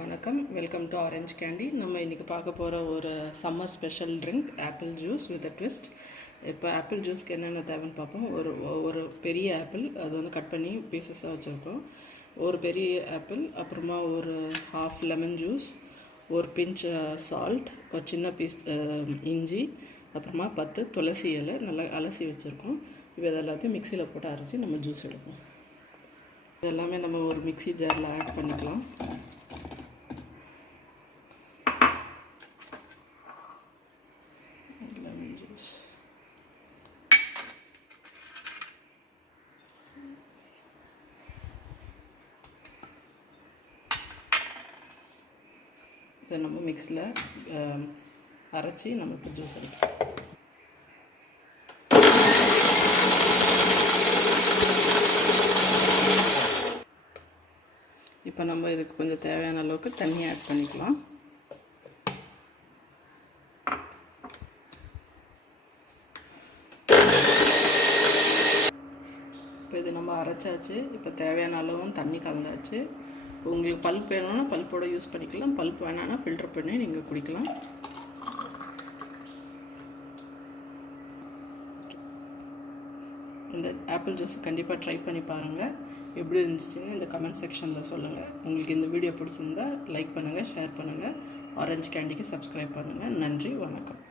வணக்கம், welcome to orange candy. நம்ம இன்றைக்கி பார்க்க போகிற ஒரு summer special drink apple juice with twist. இப்போ ஆப்பிள் ஜூஸ்க்கு என்னென்ன தேவைன்னு பார்ப்போம். ஒரு பெரிய ஆப்பிள், அது வந்து கட் பண்ணி பீசஸாக வச்சுருக்கோம். ஒரு பெரிய ஆப்பிள், அப்புறமா ஒரு ஹாஃப் லெமன் ஜூஸ், ஒரு பிஞ்ச் சால்ட், ஒரு சின்ன பீஸ் இஞ்சி, அப்புறமா 10 துளசி இலை நல்லா அலசி வச்சுருக்கோம். இப்போ இதெல்லாத்தையும் மிக்சியில் போட்டு அரைச்சி நம்ம ஜூஸ் எடுப்போம். இதெல்லாமே நம்ம ஒரு மிக்சி ஜாரில் ஆட் பண்ணிக்கலாம். இதை நம்ம மிக்ஸியில் அரைச்சி நம்ம இப்போ ஜூஸ் எடுப்போம். இப்போ நம்ம இதுக்கு கொஞ்சம் தேவையான அளவுக்கு தண்ணி ஆட் பண்ணிக்கலாம். இப்போ இது நம்ம அரைச்சாச்சு. இப்போ தேவையான அளவும் தண்ணி கலந்தாச்சு. இப்போ உங்களுக்கு பல்ப் வேணும்னா பல்ப்போட யூஸ் பண்ணிக்கலாம், பல்ப் வேணான்னா ஃபில்டர் பண்ணி நீங்கள் குடிக்கலாம். இந்த ஆப்பிள் ஜூஸ் கண்டிப்பாக ட்ரை பண்ணி பாருங்கள். எப்படி இருந்துச்சுன்னு இந்த கமெண்ட் செக்ஷனில் சொல்லுங்கள். உங்களுக்கு இந்த வீடியோ பிடிச்சிருந்தா லைக் பண்ணுங்கள், ஷேர் பண்ணுங்கள், ஆரஞ்ச் கேண்டிக்கு சப்ஸ்கிரைப் பண்ணுங்கள். நன்றி, வணக்கம்.